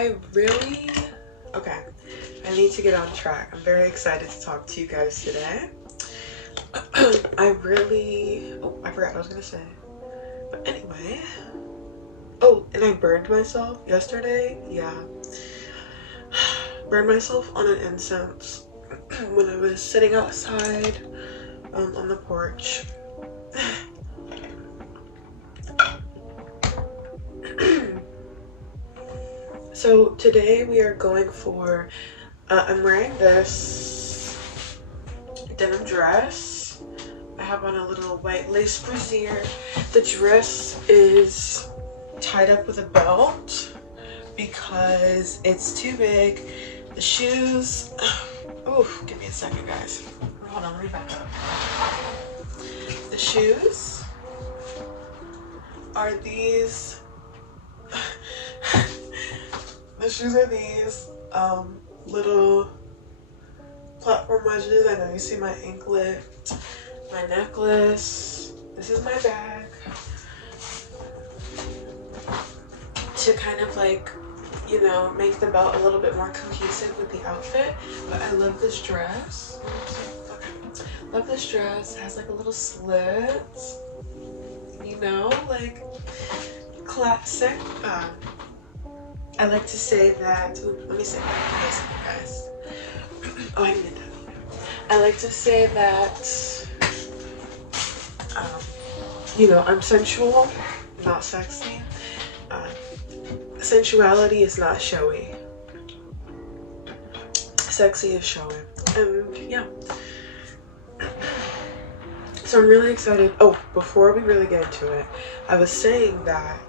Okay, I need to get on track. I'm very excited to talk to you guys today. I forgot what I was gonna say. But anyway, and I burned myself yesterday. Yeah, burned myself on an incense when I was sitting outside on the porch. So today we are going for, I'm wearing this denim dress. I have on a little white lace brassiere. The dress is tied up with a belt because it's too big. The shoes, give me a second, guys. Hold on, let me back up. The shoes are these. The shoes are these little platform wedges. I know you see my anklet, my necklace. This is my bag. To kind of like, you know, make the belt a little bit more cohesive with the outfit. But I love this dress. Okay. Love this dress. It has like a little slit. You know, like classic. I like to say that, let me say that, guys. I did that. I like to say that, you know, I'm sensual, not sexy. Sensuality is not showy. Sexy is showy. And yeah. So I'm really excited. Before we really get into it, I was saying that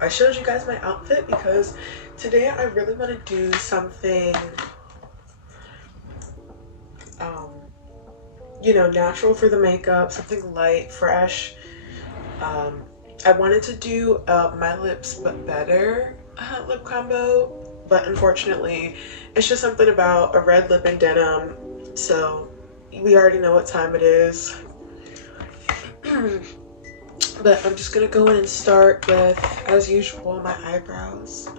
I showed you guys my outfit because today I really want to do something, you know, natural for the makeup, something light, fresh. I wanted to do my lips but better lip combo, but unfortunately it's just something about a red lip and denim, so we already know what time it is. But I'm just gonna go in and start with, as usual, my eyebrows.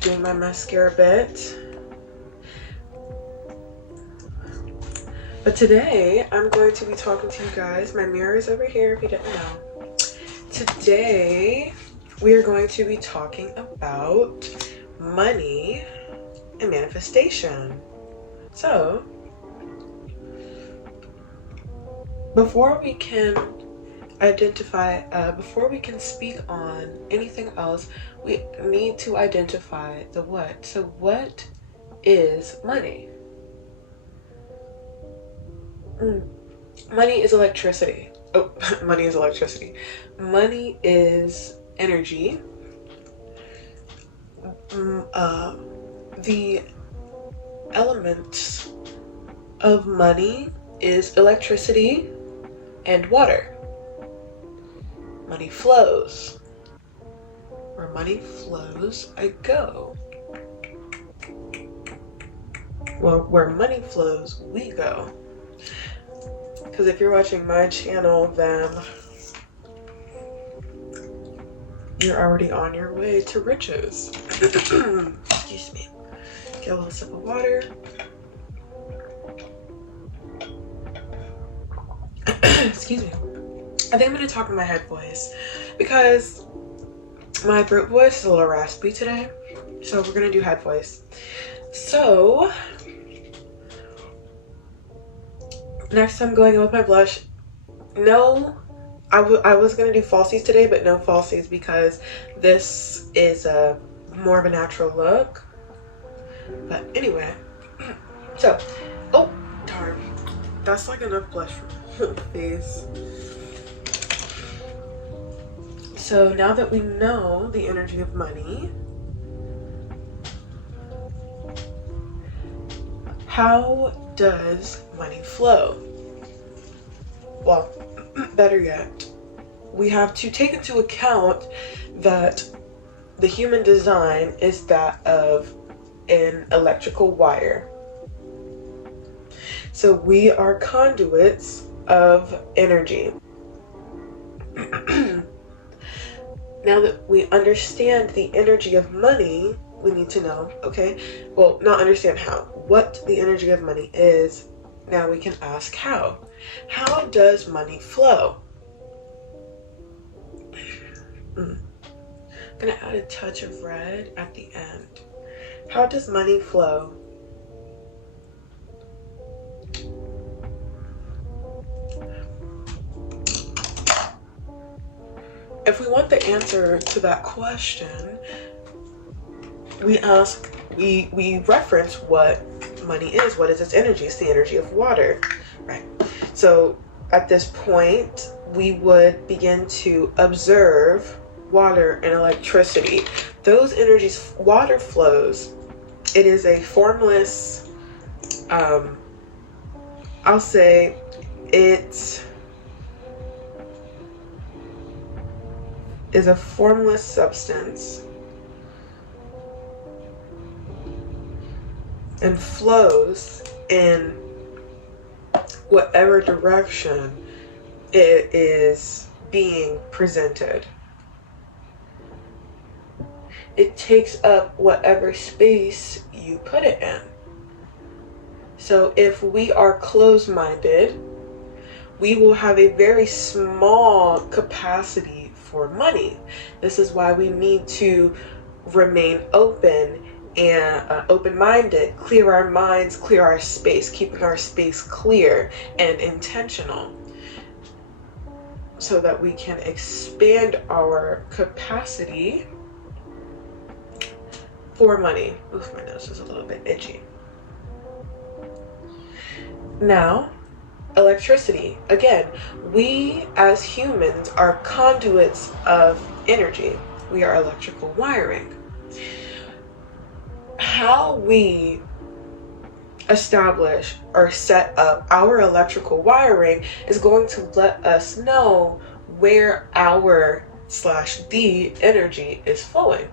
Doing my mascara bit. But today, I'm going to be talking to you guys. My mirror is over here if you didn't know. Today, we are going to be talking about money and manifestation. So, before we can before we can speak on anything else, we need to identify the what. So what is money? Money is electricity. Money is electricity. Money is energy. The elements of money is electricity and water. Money flows. Where money flows, I go. Well, where money flows, we go. Because if you're watching my channel, then you're already on your way to riches. Excuse me. Get a little sip of water. Excuse me. I think I'm going to talk in my head voice because my throat voice is a little raspy today. So we're going to do head voice. So next I'm going in with my blush. No, I was going to do falsies today, but no falsies because this is more of a natural look. But anyway, so, darn. That's like enough blush for my face. So now that we know the energy of money, how does money flow? Well, better yet, we have to take into account that the human design is that of an electrical wire. So we are conduits of energy. Now that we understand the energy of money, we need to know, okay, well, not understand how, what the energy of money is. Now we can ask how. How does money flow? I'm gonna add a touch of red at the end. How does money flow? If we want the answer to that question, we reference what money is. What is its energy? It's the energy of water, right? So at this point, we would begin to observe water and electricity. Those energies, water flows. It is a formless, I'll say it is a formless substance and flows in whatever direction it is being presented. It takes up whatever space you put it in. So if we are closed-minded, we will have a very small capacity for money. This is why we need to remain open and open-minded, clear our minds, clear our space, keeping our space clear and intentional so that we can expand our capacity for money. Oof, my nose is a little bit itchy. Now, electricity. Again, we as humans are conduits of energy. We are electrical wiring. How we establish or set up our electrical wiring is going to let us know where our/the energy is flowing.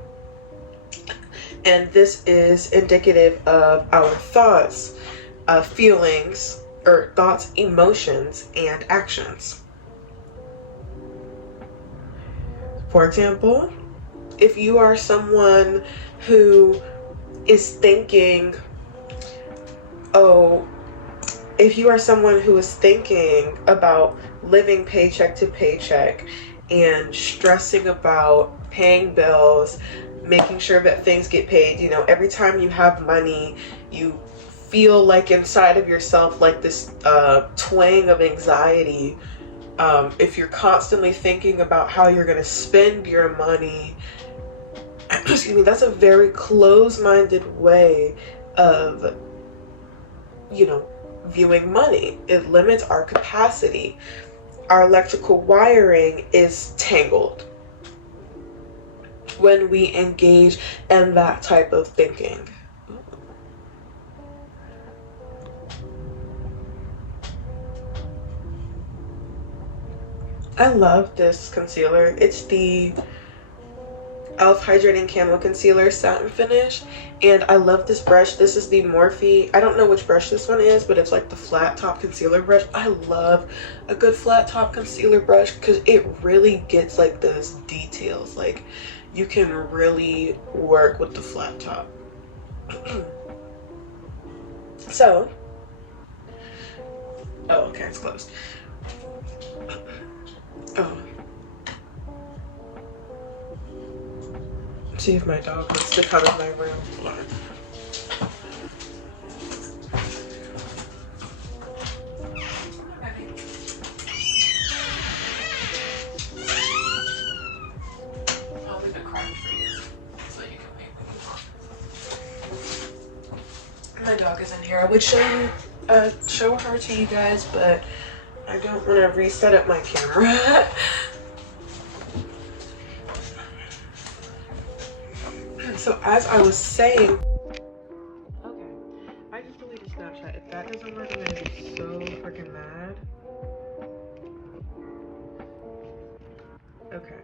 And this is indicative of our thoughts, feelings, or thoughts, emotions, and actions. For example, if you are someone who is thinking, about living paycheck to paycheck and stressing about paying bills, making sure that things get paid, every time you have money, you feel like inside of yourself like this twang of anxiety. If you're constantly thinking about how you're going to spend your money, excuse me, that's a very closed-minded way of, viewing money. It limits our capacity. Our electrical wiring is tangled when we engage in that type of thinking. I love this concealer. It's the e.l.f. Hydrating Camo Concealer Satin Finish, and I love this brush. This is the Morphe. I don't know which brush this one is, but it's like the flat top concealer brush. I love a good flat top concealer brush because it really gets like those details. Like, you can really work with the flat top. So, oh, okay, it's closed. Oh. See if my dog wants to come in my room. I'll leave it cracked for you so you can make them. My dog is in here. I would show her to you guys, but I don't want to reset up my camera. So as I was saying, okay, I just deleted Snapchat. If that doesn't work, I'm gonna be so freaking mad. Okay.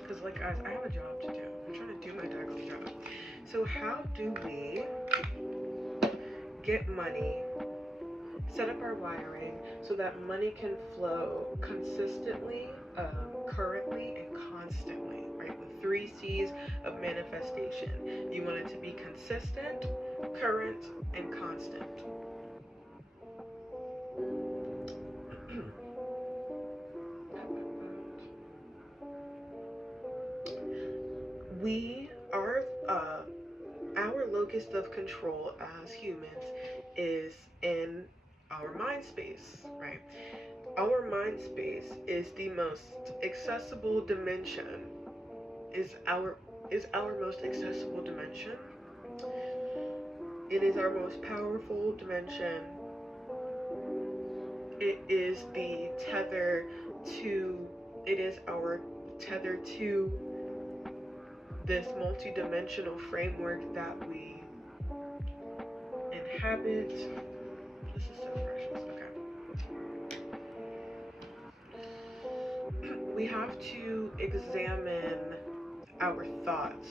Because, like, guys, I have a job to do. I'm trying to do my daggone job. So how do we get money, set up our wiring so that money can flow consistently, currently, and constantly, right? The 3 C's of manifestation. You want it to be consistent, current, and constant. Our locus of control as humans is in our mind space, right? Our mind space is the most accessible dimension, is our most accessible dimension. It is our most powerful dimension. It is our tether to this multi-dimensional framework that we inhabit. This is so precious. Okay. We have to examine our thoughts.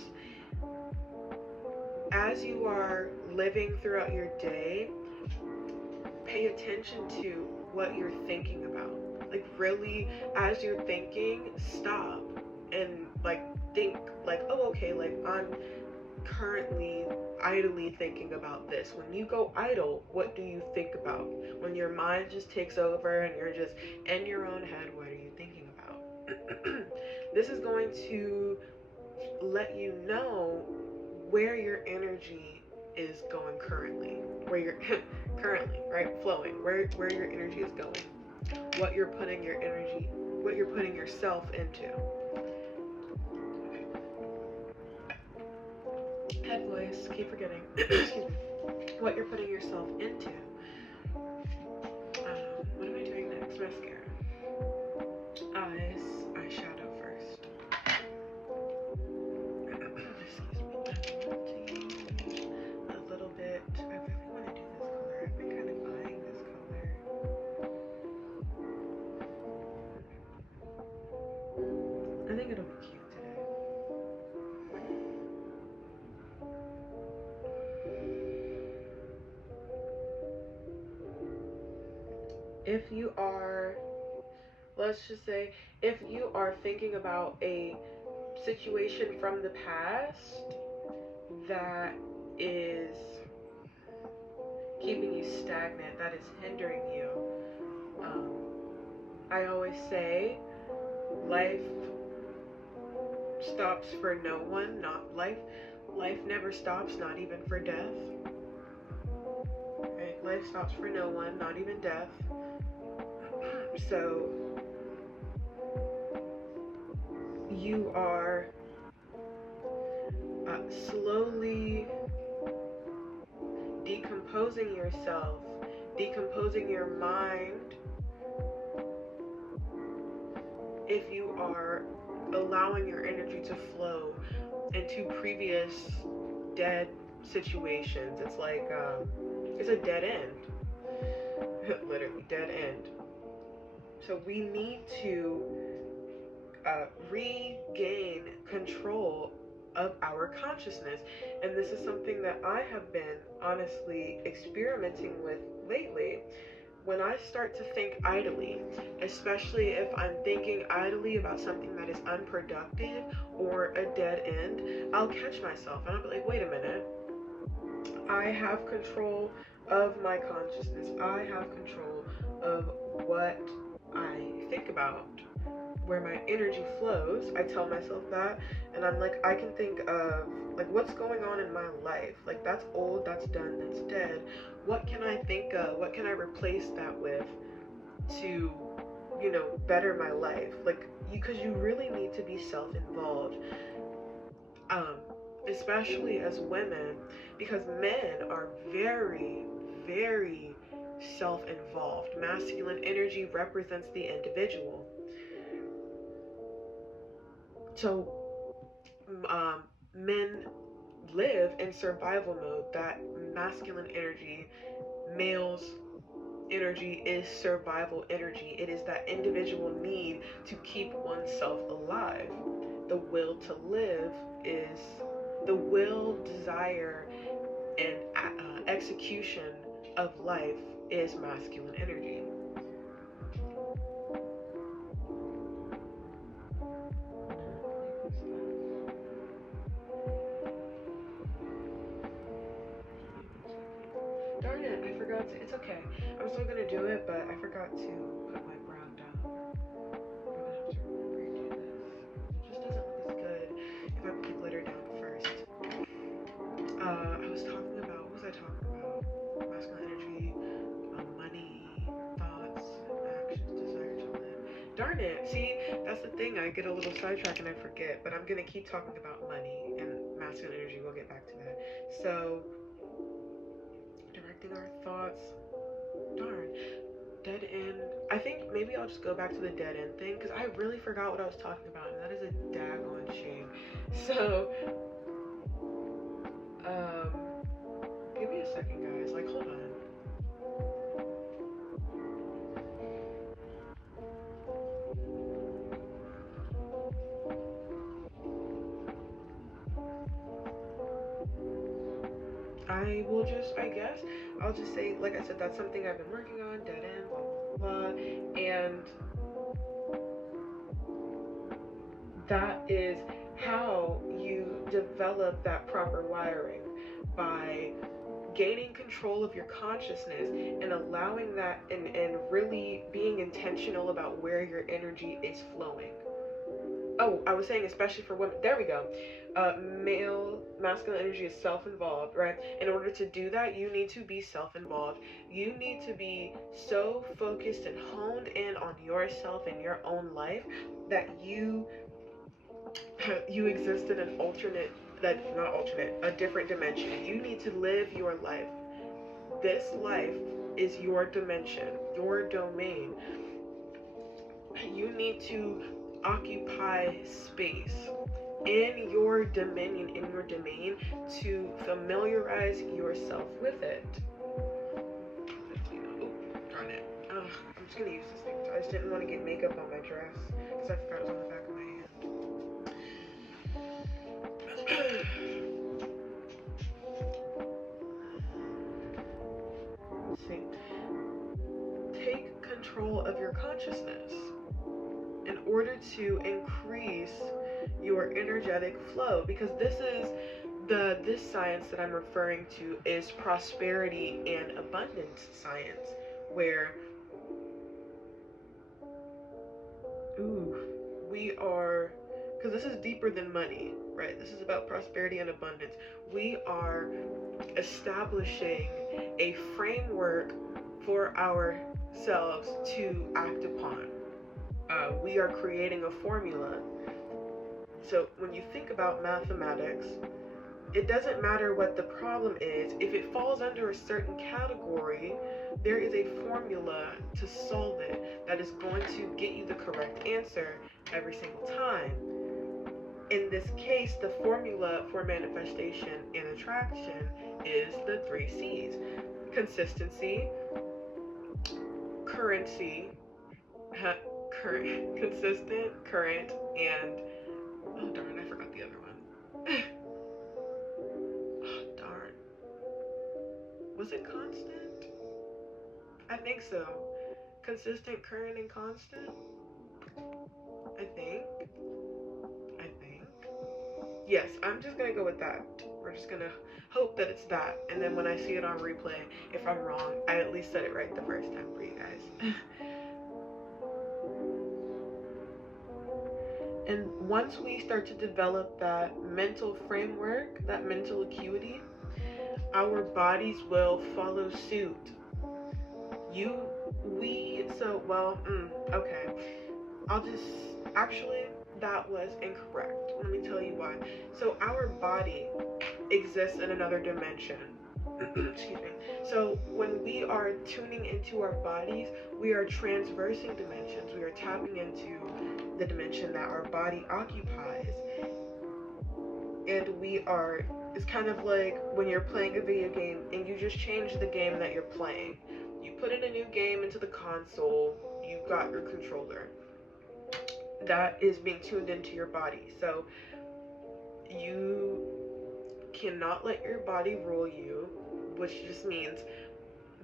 As you are living throughout your day, pay attention to what you're thinking about. Like, really, as you're thinking, stop and think oh, okay, I'm currently idly thinking about this. When you go idle, what do you think about? When your mind just takes over and you're just in your own head, what are you thinking about? This is going to let you know where your energy is going currently, where you're currently, right, flowing, where your energy is going, what you're putting yourself into. Head voice, keep forgetting. Excuse me. What you're putting yourself into. What am I doing next? Mascara. Eyes, eyeshadow first. Excuse me. I'm going to use a little bit. I really want to do this color. I've been kind of eyeing this color. I think it'll be cute today. If you are, let's just say, if you are thinking about a situation from the past that is keeping you stagnant, that is hindering you, I always say, life stops for no one, life never stops, not even for death. Right? Life stops for no one, not even death. So you are slowly decomposing yourself, decomposing your mind, if you are allowing your energy to flow into previous dead situations. It's like it's a dead end. Literally dead end. So we need to regain control of our consciousness, and this is something that I have been honestly experimenting with lately. When I start to think idly, especially if I'm thinking idly about something that is unproductive or a dead end, I'll catch myself and I'll be like, wait a minute, I have control of my consciousness. I have control of what I think about, where my energy flows. I tell myself that, and I'm like, I can think of like what's going on in my life. Like, that's old, that's done, that's dead. What can I think of? What can I replace that with to, better my life? Like, because you really need to be self-involved, especially as women, because men are very, very self-involved. Masculine energy represents the individual. So men live in survival mode. That masculine energy, male's energy, is survival energy. It is that individual need to keep oneself alive. The will to live is the will, desire, and execution of life is masculine energy. It's okay. I'm still gonna do it, but I forgot to put my brow down. I'm gonna have to redo this. It just doesn't look as good if I put the glitter down first. I was talking about, what was I talking about? Masculine energy, money, thoughts, actions, desire to live. Darn it. See, that's the thing. I get a little sidetracked and I forget, but I'm going to keep talking about money and masculine energy. We'll get back to that. So, directing our thoughts. Darn. Dead end. I think maybe I'll just go back to the dead end thing because I really forgot what I was talking about, and that is a daggone shame. So, give me a second, guys. Like, hold on. I'll just say, like I said, that's something I've been working on, dead end, blah, blah, blah, and that is how you develop that proper wiring, by gaining control of your consciousness and allowing that and really being intentional about where your energy is flowing. Oh, I was saying especially for women. There we go. Masculine energy is self-involved, right? In order to do that, you need to be self-involved. You need to be so focused and honed in on yourself and your own life that you exist in an a different dimension. You need to live your life. This life is your dimension, your domain. You need to occupy space in your dominion, in your domain, to familiarize yourself with it. Oh, darn it. I'm just gonna use this thing. I just didn't want to get makeup on my dress because I forgot it was on the back of my hand. Let's see. Take control of your consciousness in order to increase your energetic flow, because this science that I'm referring to is prosperity and abundance science, where we are, because this is deeper than money, right? This is about prosperity and abundance. We are establishing a framework for ourselves to act upon. We are creating a formula. So when you think about mathematics, it doesn't matter what the problem is. If it falls under a certain category, there is a formula to solve it that is going to get you the correct answer every single time. In this case, the formula for manifestation and attraction is the 3 C's. Consistency, currency, consistent, current, and oh darn, I forgot the other one. Oh darn. Was it constant? I think so. Consistent, current, and constant? I think. Yes, I'm just gonna go with that. We're just gonna hope that it's that. And then when I see it on replay, if I'm wrong, I at least said it right the first time for you guys. And once we start to develop that mental framework, that mental acuity, our bodies will follow suit. Okay. That was incorrect. Let me tell you why. So our body exists in another dimension. Excuse me. So when we are tuning into our bodies, we are transversing dimensions. We are tapping into the dimension that our body occupies. And it's kind of like when you're playing a video game and you just change the game that you're playing. You put in a new game into the console, you've got your controller. That is being tuned into your body. So you cannot let your body rule you, which just means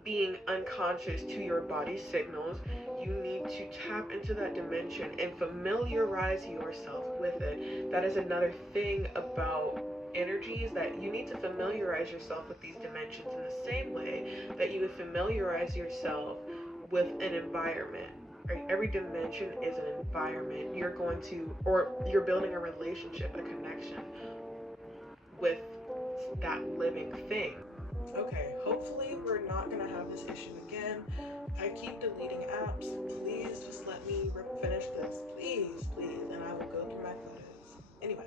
being unconscious to your body's signals. You need to tap into that dimension and familiarize yourself with it. That is another thing about energies is that you need to familiarize yourself with these dimensions in the same way that you would familiarize yourself with an environment. Right? Every dimension is an environment. You're building a relationship, a connection with that living thing. Okay, hopefully we're not gonna have this issue again. I keep deleting apps. Please just let me finish this. Please, and I will go through my photos. Anyway,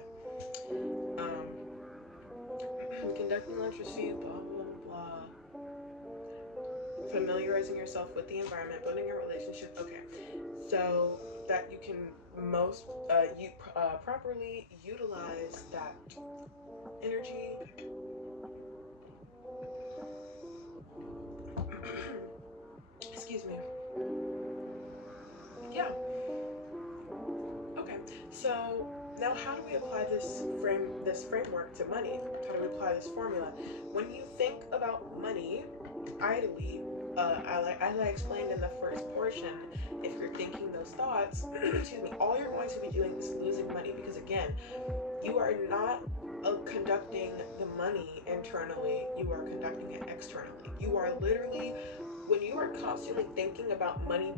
conducting lunch receipt, blah, blah, blah. Familiarizing yourself with the environment, building a relationship. Okay, so that you can properly utilize that energy. Excuse me. Yeah. Okay. So now, how do we apply this framework to money? How do we apply this formula? When you think about money, idly, as I explained in the first portion, if you're thinking those thoughts, excuse me, all you're going to be doing is losing money, because again, you are not conducting the money internally, you are conducting it externally. You are literally, when you are constantly thinking about money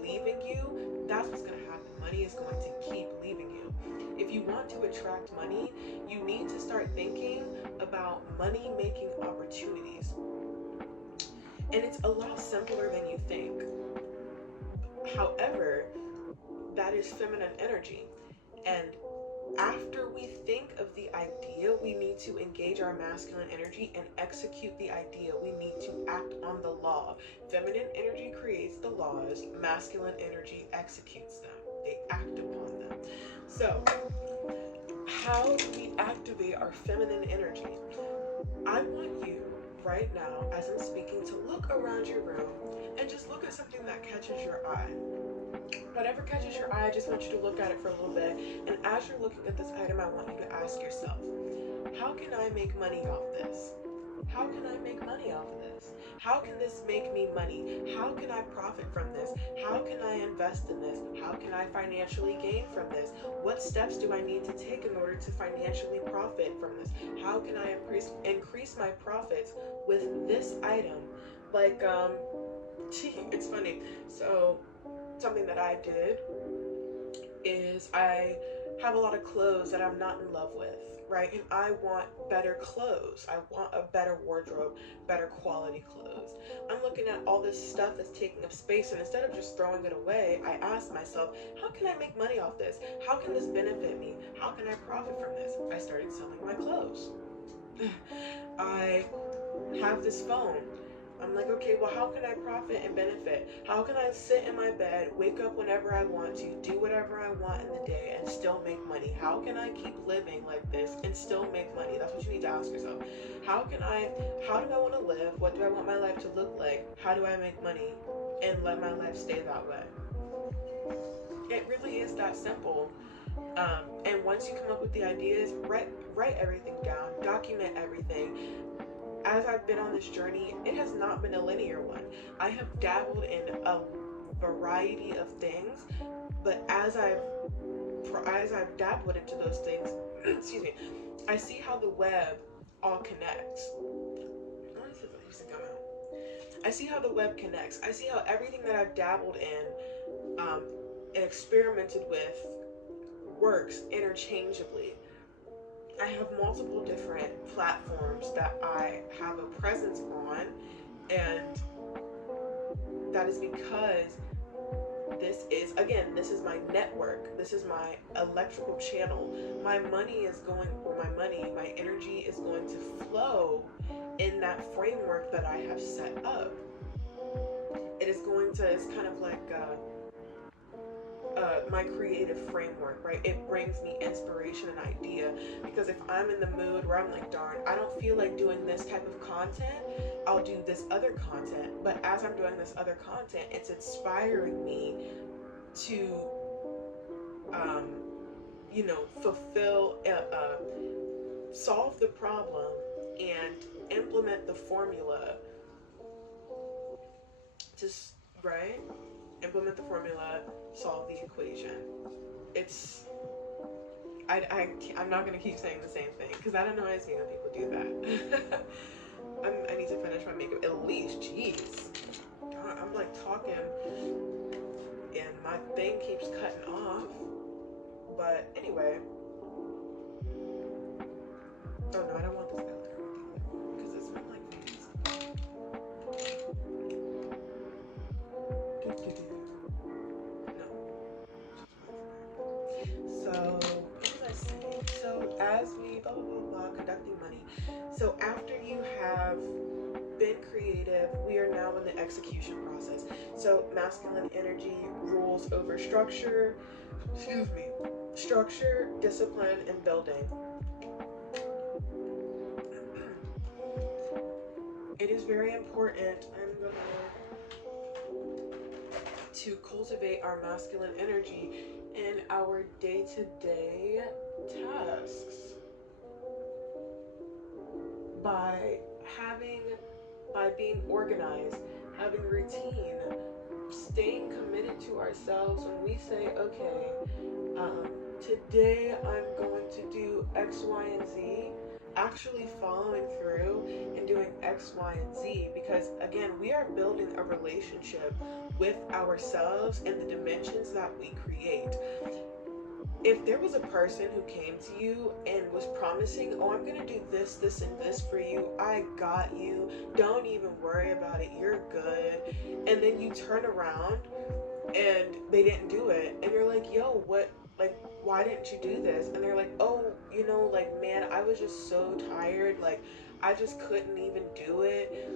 leaving you, that's what's going to happen. Money is going to keep leaving you. If you want to attract money, you need to start thinking about money making opportunities. And it's a lot simpler than you think. However, that is feminine energy. And after we think of the idea, we need to engage our masculine energy and execute the idea. We need to act on the law. Feminine energy creates the laws, masculine energy executes them. They act upon them. So, how do we activate our feminine energy? I want you right now, as I'm speaking, to look around your room and just look at something that catches your eye. Whatever catches your eye, I just want you to look at it for a little bit. And as you're looking at this item, I want you to ask yourself, how can I make money off this? How can I make money off of this? How can this make me money? How can I profit from this? How can I invest in this? How can I financially gain from this? What steps do I need to take in order to financially profit from this? How can I increase my profits with this item? Like, it's funny. So, something that I did is I have a lot of clothes that I'm not in love with, right? And I want better clothes. I want a better wardrobe, better quality clothes. I'm looking at all this stuff that's taking up space, and instead of just throwing it away, I ask myself, how can I make money off this? How can this benefit me? How can I profit from this? I started selling my clothes. I have this phone. I'm like, okay, well, how can I profit and benefit? How can I sit in my bed, wake up whenever I want to, do whatever I want in the day and still make money? How can I keep living like this and still make money? That's what you need to ask yourself. How do I want to live? What do I want my life to look like? How do I make money and let my life stay that way? It really is that simple. And once you come up with the ideas, write everything down, document everything. As I've been on this journey, it has not been a linear one. I have dabbled in a variety of things, but as I've dabbled into those things, excuse me, I see how the web all connects. I see how the web connects. I see how everything that I've dabbled in and experimented with works interchangeably. I have multiple different platforms that I have a presence on, and that is because this is my network. This is my electrical channel. My energy is going to flow in that framework that I have set up. It's kind of like my creative framework, right? It brings me inspiration and idea, because if I'm in the mood where I'm like, darn, I don't feel like doing this type of content, I'll do this other content. But as I'm doing this other content, it's inspiring me to fulfill solve the problem and implement the formula implement the formula, solve the equation. It's I'm not going to keep saying the same thing because that annoys me when people do that. I need to finish my makeup at least. Jeez. I'm like talking and my thing keeps cutting off. But anyway. Oh no, I don't want this other one because it's been like these. No. So, what was I saying? So, as we blah blah blah blah conducting money. So after you have been creative, we are now in the execution process. So masculine energy rules over structure, discipline, and building. It is very important, to cultivate our masculine energy in our day-to-day tasks by being organized, having routine, staying committed to ourselves. When we say, okay, today I'm going to do X, Y, and Z, actually following through and doing X, Y, and Z, because again, we are building a relationship with ourselves and the dimensions that we create. If there was a person who came to you and was promising, oh, I'm gonna do this, this, and this for you, I got you, don't even worry about it, you're good, and then you turn around and they didn't do it, and you're like, yo, what, like, why didn't you do this? And they're like, oh, you know, like, man, I was just so tired, like, I just couldn't even do it.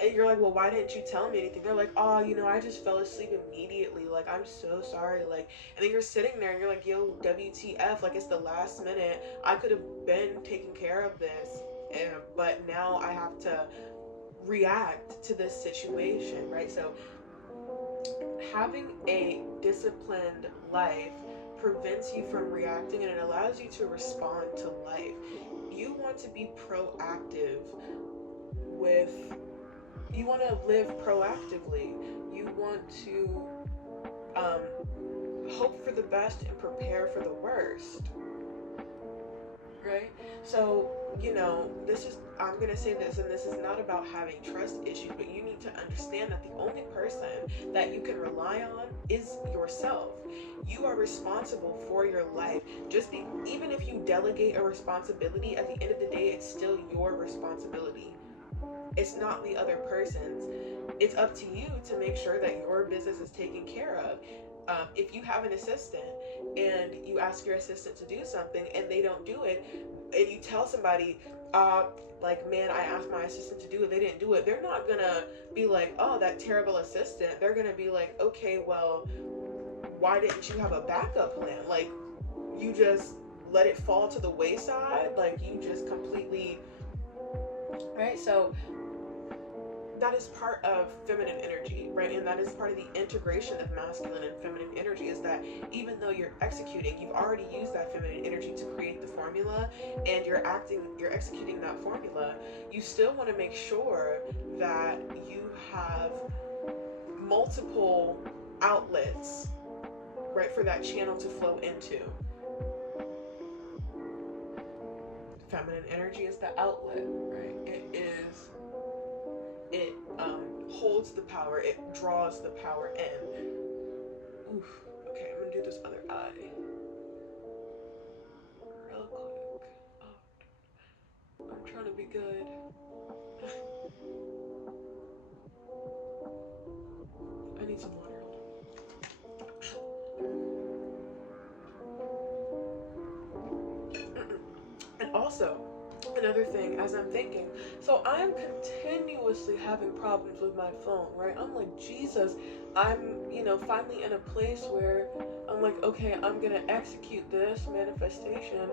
And you're like, well, why didn't you tell me anything? They're like, oh, you know, I just fell asleep immediately, like, I'm so sorry, like, and then you're sitting there and you're like, yo, WTF, like, it's the last minute, I could have been taking care of this, but now I have to react to this situation, right? So having a disciplined life prevents you from reacting, and it allows you to respond to life. You want to be proactive you want to live proactively. You want to hope for the best and prepare for the worst, right? So, you know, I'm going to say this, and this is not about having trust issues, but you need to understand that the only person that you can rely on is yourself. You are responsible for your life. Even if you delegate a responsibility, at the end of the day, it's still your responsibility. It's not the other person's. It's up to you to make sure that your business is taken care of. If you have an assistant and you ask your assistant to do something and they don't do it, and you tell somebody, like, man, I asked my assistant to do it, they didn't do it, they're not gonna be like, oh, that terrible assistant. They're gonna be like, okay, well, why didn't you have a backup plan? Like, you just let it fall to the wayside? Like, you just completely, right? So that is part of feminine energy, right? And that is part of the integration of masculine and feminine energy, is that even though you're executing, you've already used that feminine energy to create the formula, and you're executing that formula, you still want to make sure that you have multiple outlets, right, for that channel to flow into. Feminine energy is the outlet, right? It holds the power, it draws the power in. Oof. Okay, I'm gonna do this other eye real quick. Oh, I'm trying to be good. I need some water. And also, another thing, as I'm thinking, so I'm continuously having problems with my phone, right? I'm like, Jesus, I'm, finally in a place where I'm like, okay, I'm gonna execute this manifestation,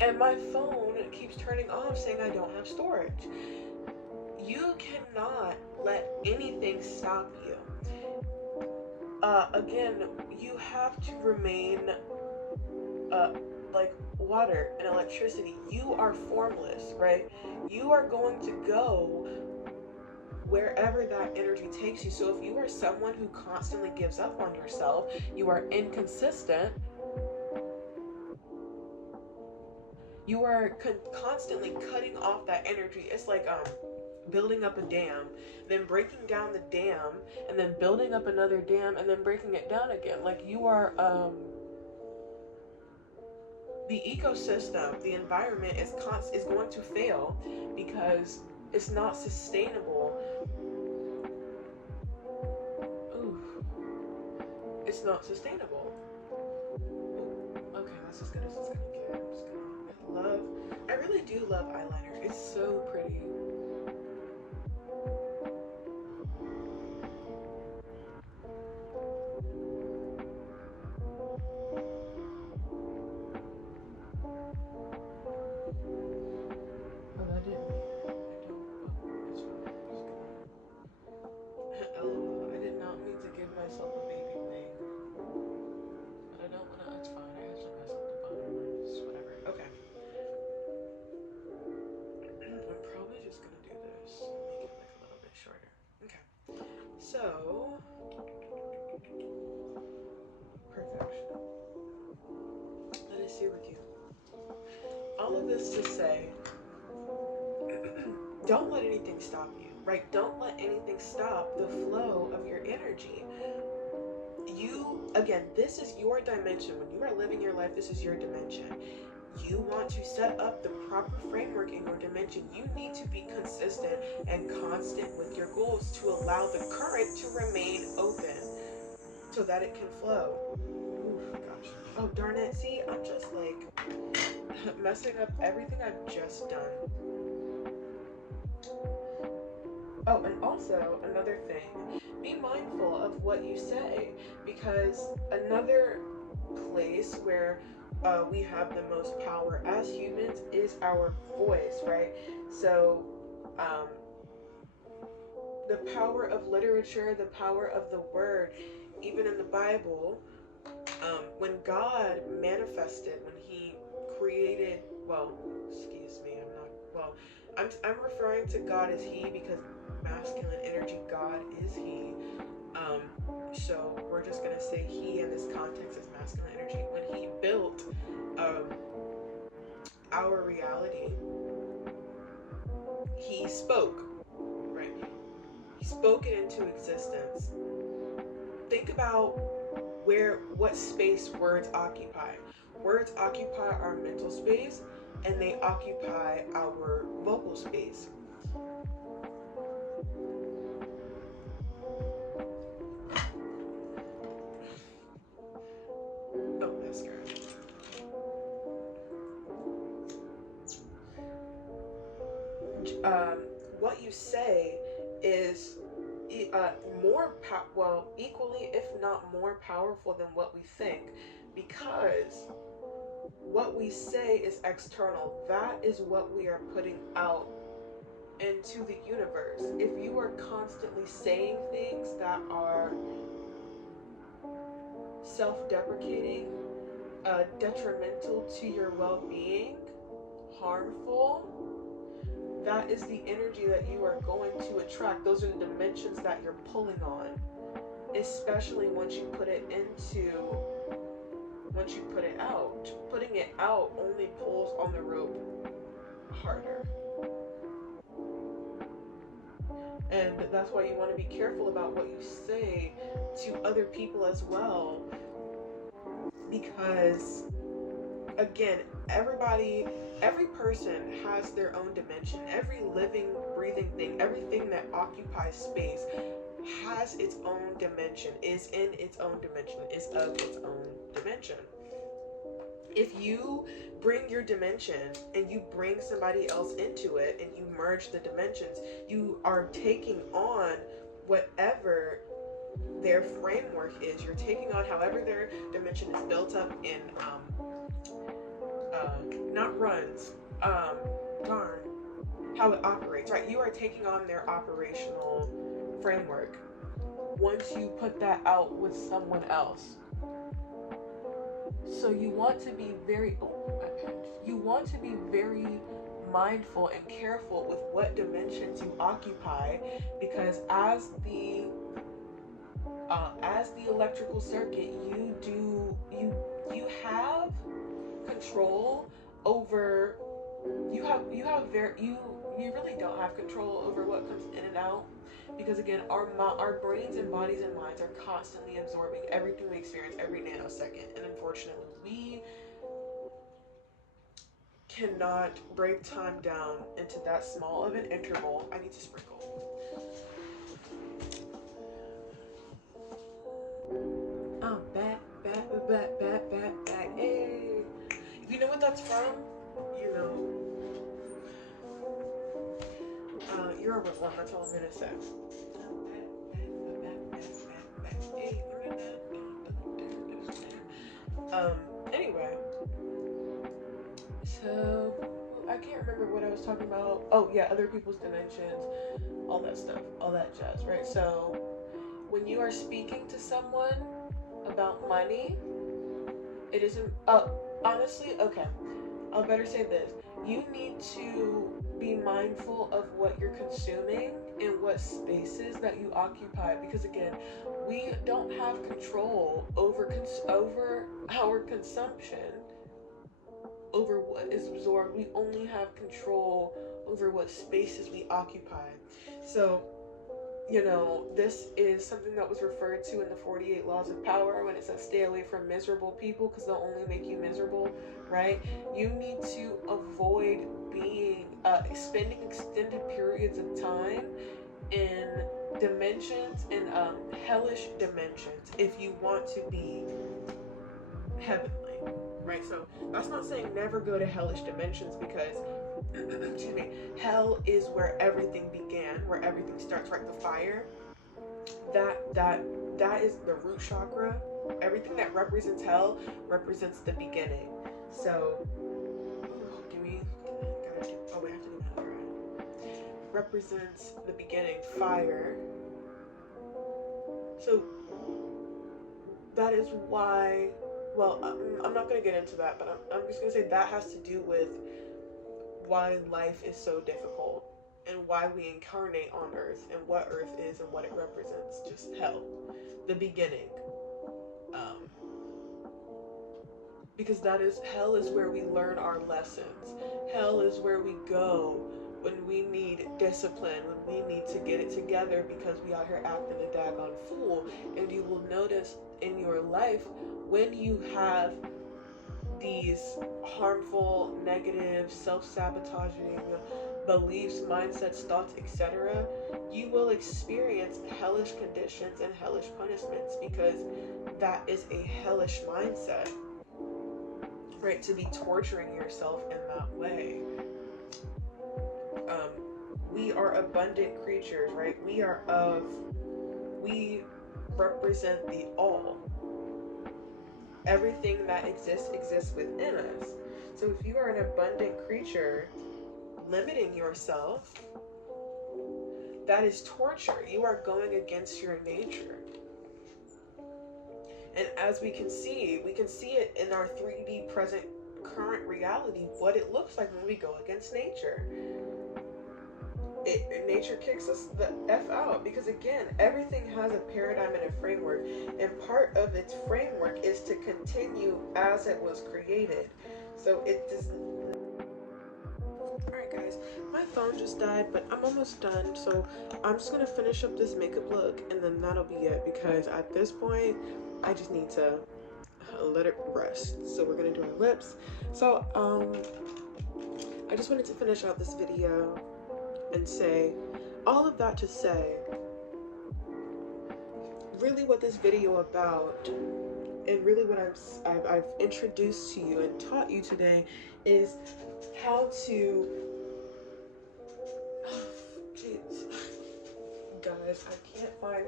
and my phone keeps turning off saying I don't have storage. You cannot let anything stop you. Again, you have to remain like water and electricity. You are formless, right? You are going to go wherever that energy takes you. So if you are someone who constantly gives up on yourself, you are inconsistent, You are constantly cutting off that energy. It's like building up a dam, then breaking down the dam, and then building up another dam, and then breaking it down again. Like you are the ecosystem, the environment is going to fail because it's not sustainable. Ooh, it's not sustainable. Ooh, okay, that's as good as it's gonna get. I really do love eyeliner. It's so pretty. Oh, that didn't. LOL, I did not mean to give myself a baby wing. But I don't want to, it's fine. I have some mess at the bottom. It's whatever. Okay. I'm probably just going to do this. Make it like a little bit shorter. Okay. So, perfection. Let us see with you. All of this to say, don't let anything stop you, right? Don't let anything stop the flow of your energy. Again, this is your dimension. When you are living your life, this is your dimension. You want to set up the proper framework in your dimension. You need to be consistent and constant with your goals to allow the current to remain open so that it can flow. Oof, gosh. Oh, darn it. See, I'm just like messing up everything I've just done. Oh, and also another thing, be mindful of what you say, because another place where we have the most power as humans is our voice, right? So the power of literature, the power of the word, even in the Bible, when God manifested, when he created, I'm referring to God as he because masculine energy, God is he. So we're just gonna say he in this context is masculine energy. When he built our reality, he spoke, right? He spoke it into existence. Think about what space words occupy. Words occupy our mental space and they occupy our vocal space. Oh, mascara. What you say is equally, if not more powerful than what we think, because what we say is external. That is what we are putting out into the universe. If you are constantly saying things that are self-deprecating, detrimental to your well-being, harmful, that is the energy that you are going to attract. Those are the dimensions that you're pulling on, especially once you put it out. Putting it out only pulls on the rope harder. And that's why you want to be careful about what you say to other people as well, because again, every person has their own dimension. Every living, breathing thing, everything that occupies space has its own dimension, is in its own dimension, is of its own dimension. If you bring your dimension and you bring somebody else into it and you merge the dimensions, you are taking on whatever their framework is. You're taking on however their dimension is built up in how it operates, right? You are taking on their operational framework once you put that out with someone else. So you want to be very mindful and careful with what dimensions you occupy, because as the electrical circuit, you have control over, you really don't have control over what comes in and out, because again, our brains and bodies and minds are constantly absorbing everything we experience every nanosecond, and unfortunately we cannot break time down into that small of an interval. I need to sprinkle. Back, hey. If you know what that's from, you know. You're a reform, that's all I'm gonna say. Anyway. So, I can't remember what I was talking about. Oh, yeah, other people's dimensions, all that stuff, all that jazz, right? So, when you are speaking to someone about money, it isn't, honestly, okay, I'll better say this. You need to be mindful of what you're consuming and what spaces that you occupy, because again, we don't have control over our consumption, over what is absorbed. We only have control over what spaces we occupy. So, you know, this is something that was referred to in the 48 Laws of Power when it says stay away from miserable people because they'll only make you miserable, right? You need to avoid spending extended periods of time in dimensions, in hellish dimensions, if you want to be heavenly, right? So that's not saying never go to hellish dimensions, because excuse me, hell is where everything began, where everything starts, right? The fire, that is the root chakra. Everything that represents hell represents the beginning. So we have to do another one. Represents the beginning, fire. So that is why, well, I'm not going to get into that, but I'm just going to say that has to do with why life is so difficult and why we incarnate on Earth and what Earth is and what it represents. Just hell, the beginning. Because hell is where we learn our lessons. Hell is where we go when we need discipline, when we need to get it together because we out here acting a daggone fool. And you will notice in your life, when you have these harmful, negative, self-sabotaging beliefs, mindsets, thoughts, etc., you will experience hellish conditions and hellish punishments, because that is a hellish mindset, right? To be torturing yourself in that way. We are abundant creatures, right? We represent the all. Everything that exists within us. So if you are an abundant creature, limiting yourself, that is torture. You are going against your nature. And as we can see it in our 3D present current reality, what it looks like when we go against nature. Nature kicks us the F out, because again, everything has a paradigm and a framework, and part of its framework is to continue as it was created. So it does. Alright guys, my phone just died, but I'm almost done, so I'm just gonna finish up this makeup look and then that'll be it, because at this point I just need to let it rest. So we're gonna do our lips. So I just wanted to finish out this video and say all of that to say, really what this video about, and really what I've introduced to you and taught you today, is how to, jeez, guys, I can't find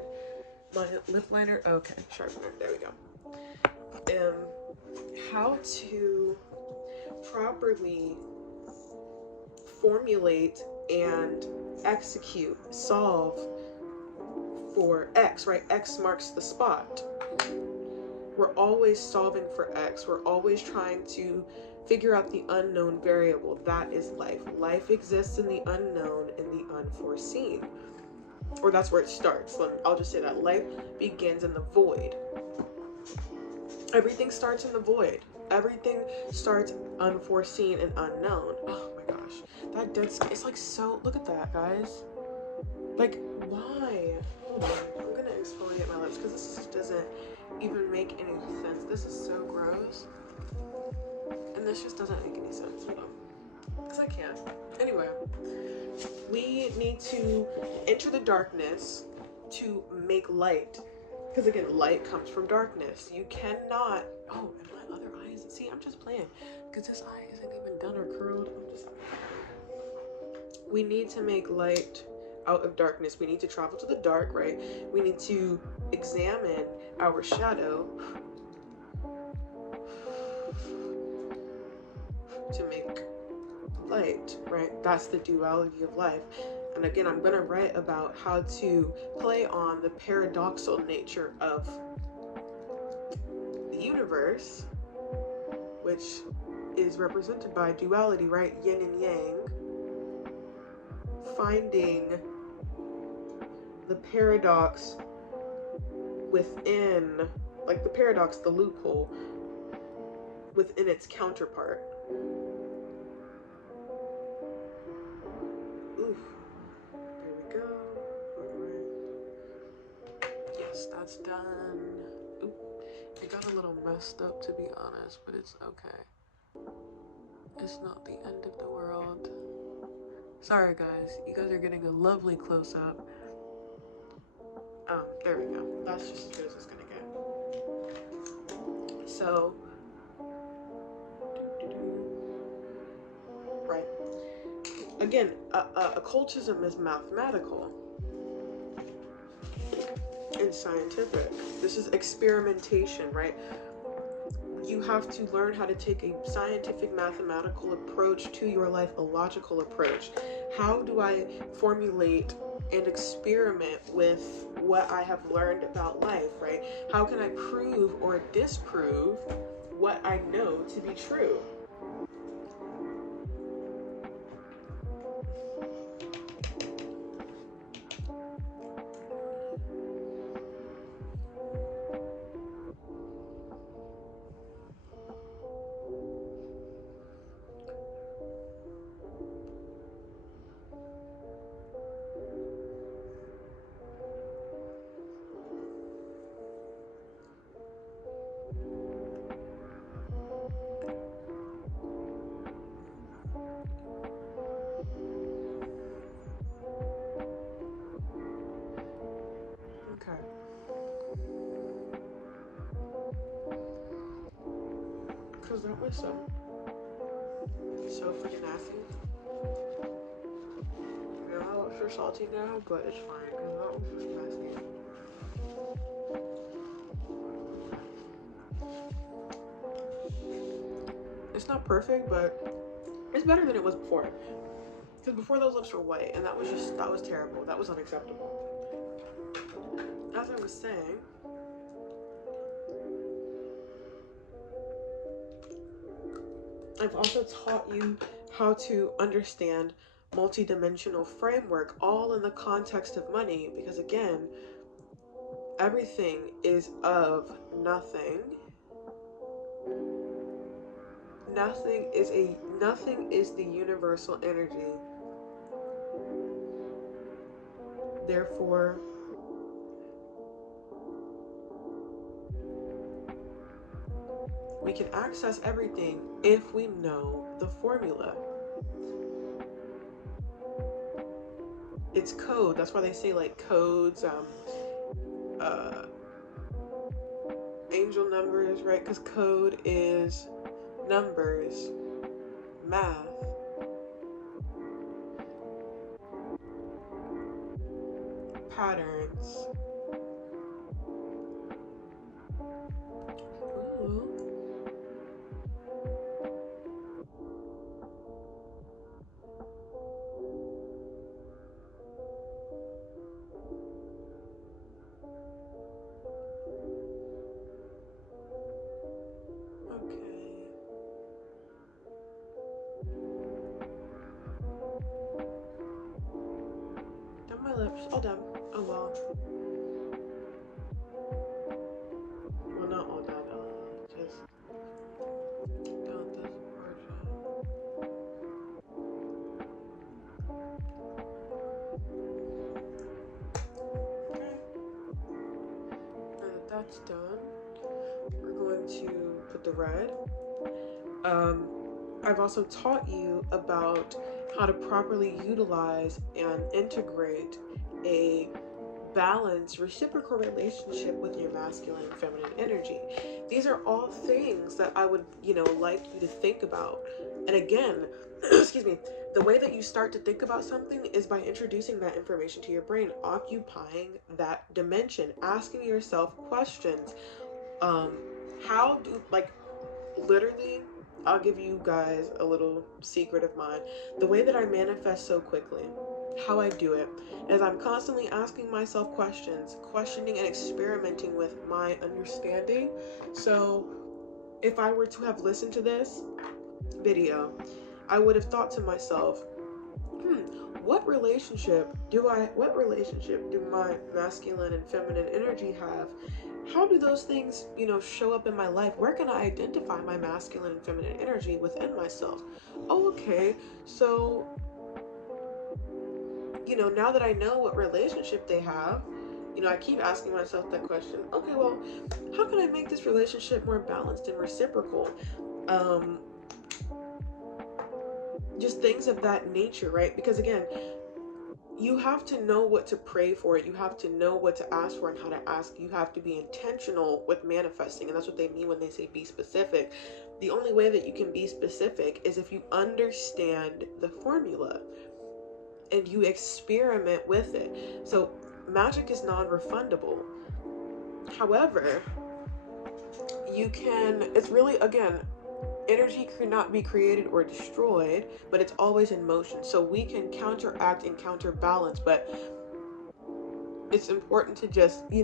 my lip liner. Okay, sharpener, there we go. How to properly formulate and solve for X, right? X marks the spot. We're always solving for X. We're always trying to figure out the unknown variable. That is life. Life exists in the unknown and the unforeseen. Or that's where it starts. I'll just say that life begins in the void. Everything starts in the void. Everything starts unforeseen and unknown. Oh my gosh, that dead skin, it's like so, look at that, guys. Like, why? Hold on, I'm gonna exfoliate my lips because this just doesn't even make any sense. This is so gross. And this just doesn't make any sense. Hold on. Because I can't. Anyway, we need to enter the darkness to make light. Because again, light comes from darkness. You cannot. Oh, and my other eye isn't. See, I'm just playing. Because this eye isn't even done or curled. We need to make light out of darkness. We need to travel to the dark, right? We need to examine our shadow to make light, right? That's the duality of life. And again, I'm going to write about how to play on the paradoxical nature of the universe, which is represented by duality, right? Yin and yang. Finding the paradox within, like the paradox, the loophole within its counterpart. Oof. There we go. Alright. Yes, that's done. Oop. It got a little messed up, to be honest, but it's okay. It's not the end of the world. Sorry guys, you guys are getting a lovely close-up. There we go. That's just as good as it's gonna get. So, right. Again, occultism is mathematical and scientific. This is experimentation, right? You have to learn how to take a scientific, mathematical approach to your life, a logical approach. How do I formulate and experiment with what I have learned about life, right? How can I prove or disprove what I know to be true? Okay. Because that was so freaking nasty. Yeah, my lips are salty now, but it's fine because that was just nasty. It's not perfect, but it's better than it was before. Because before those lips were white, and that was terrible. That was unacceptable. As I was saying, I've also taught you how to understand multidimensional framework, all in the context of money, because again, everything is of nothing. Nothing is the universal energy. Therefore, we can access everything if we know the formula. It's code. That's why they say like codes, angel numbers, right? Because code is numbers, math. Patterns. Ooh. Okay. Done my lips. All done. Oh well. Well, not all done. Just that's done, we're going to put the red. I've also taught you about how to properly utilize and integrate a balanced reciprocal relationship with your masculine and feminine energy. These are all things that I would, like you to think about. And again, excuse me, the way that you start to think about something is by introducing that information to your brain, occupying that dimension, asking yourself questions. Literally, I'll give you guys a little secret of mine. The way that I manifest so quickly, how I do it, is I'm constantly asking myself questions, questioning and experimenting with my understanding. So if I were to have listened to this video, I would have thought to myself, what relationship do my masculine and feminine energy have? How do those things, show up in my life? Where can I identify my masculine and feminine energy within myself? Oh, okay. So, now that I know what relationship they have, I keep asking myself that question. Okay, well, how can I make this relationship more balanced and reciprocal? Just things of that nature, right? Because again, you have to know what to pray for. You have to know what to ask for and how to ask. You have to be intentional with manifesting. And that's what they mean when they say be specific. The only way that you can be specific is if you understand the formula and you experiment with it. So magic is non-refundable. However, it's really, again, energy cannot be created or destroyed, but it's always in motion. So we can counteract and counterbalance, but it's important to just, be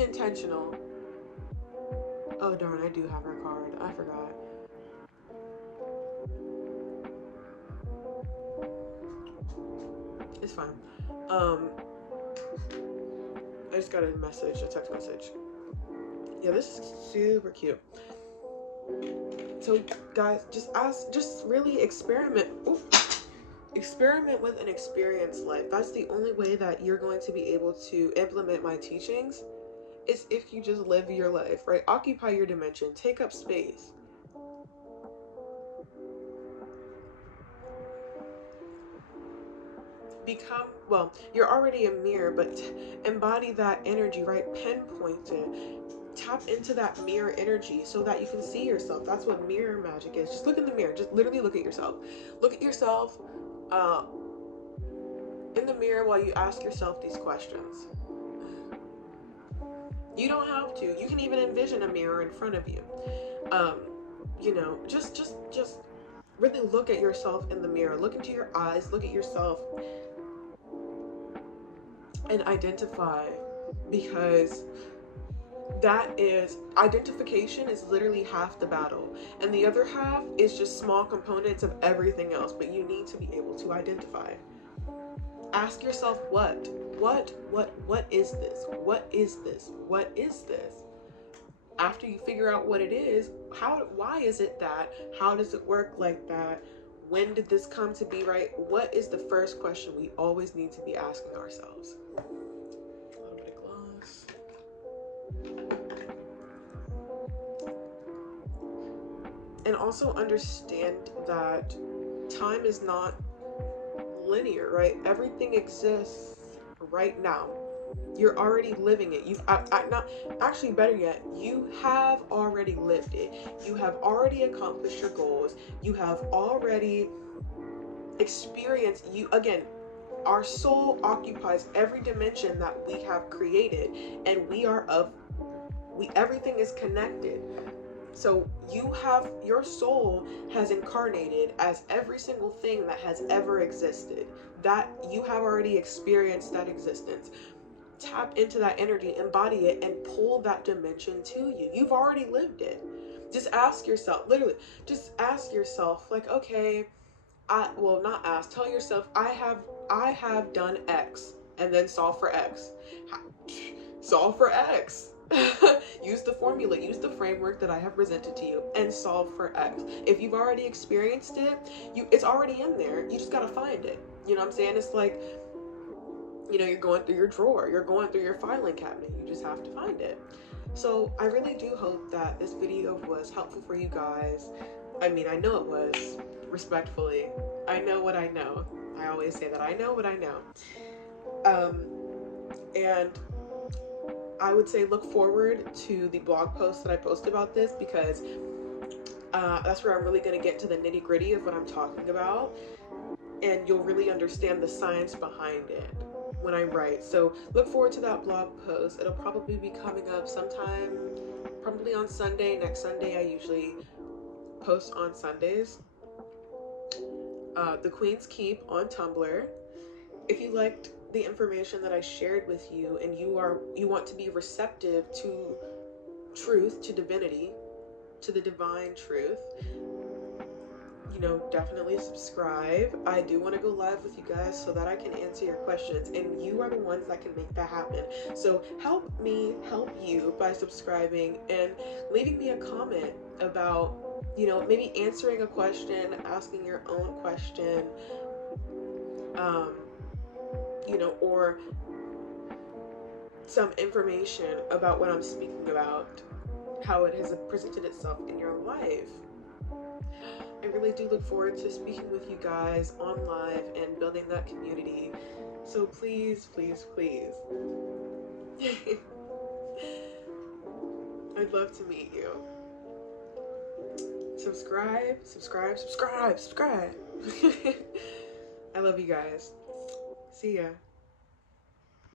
intentional. Oh darn, I do have her card. I forgot. It's fine. I just got a text message. Yeah, this is super cute. So guys, just really experiment. Experiment with an experienced life. That's the only way that you're going to be able to implement my teachings, is if you just live your life, right? Occupy your dimension, take up space. You're already a mirror, but embody that energy, right? Pinpoint it. Tap into that mirror energy so that you can see yourself. That's what mirror magic is. Just look in the mirror. Just literally look at yourself. Look at yourself in the mirror while you ask yourself these questions. You don't have to. You can even envision a mirror in front of you. Just really look at yourself in the mirror. Look into your eyes. Look at yourself and identify, because identification is literally half the battle, and the other half is just small components of everything else, but you need to be able to identify. Ask yourself, what is this? What is this? What is this? After you figure out what it is, why is it that? How does it work like that? When did this come to be, right? What is the first question we always need to be asking ourselves? A little bit of gloss. And also understand that time is not linear, right? Everything exists right now. You're already living it. Better yet, you have already lived it. You have already accomplished your goals. You have already experienced, our soul occupies every dimension that we have created, and everything is connected. So your soul has incarnated as every single thing that has ever existed. That you have already experienced that existence. Tap into that energy, embody it, and pull that dimension to you. You've already lived it. Just ask yourself, like, okay, tell yourself, I have done X, and then solve for X. Solve for X. Use the formula, use the framework that I have presented to you, and solve for X. If you've already experienced it, it's already in there. You just gotta find it. You know what I'm saying? It's like, You know, you're going through your drawer, you're going through your filing cabinet, you just have to find it. So I really do hope that this video was helpful for you guys. I mean, I know it was, respectfully. I know what I know. I always say that I know what I know. And I would say look forward to the blog post that I post about this, because that's where I'm really going to get to the nitty gritty of what I'm talking about, and you'll really understand the science behind it when I write. So look forward to that blog post. It'll probably be coming up sometime, probably on Sunday, next Sunday. I usually post on Sundays. The Queen's Keep on Tumblr. If you liked the information that I shared with you, and you want to be receptive to truth, to divinity, to the divine truth, you know, definitely subscribe. I do want to go live with you guys so that I can answer your questions, and you are the ones that can make that happen. So help me help you by subscribing and leaving me a comment about, you know, maybe answering a question, asking your own question, you know, or some information about what I'm speaking about, how it has presented itself in your life. I really do look forward to speaking with you guys on live and building that community. So please, please, please. I'd love to meet you. Subscribe, subscribe, subscribe, subscribe. I love you guys. See ya.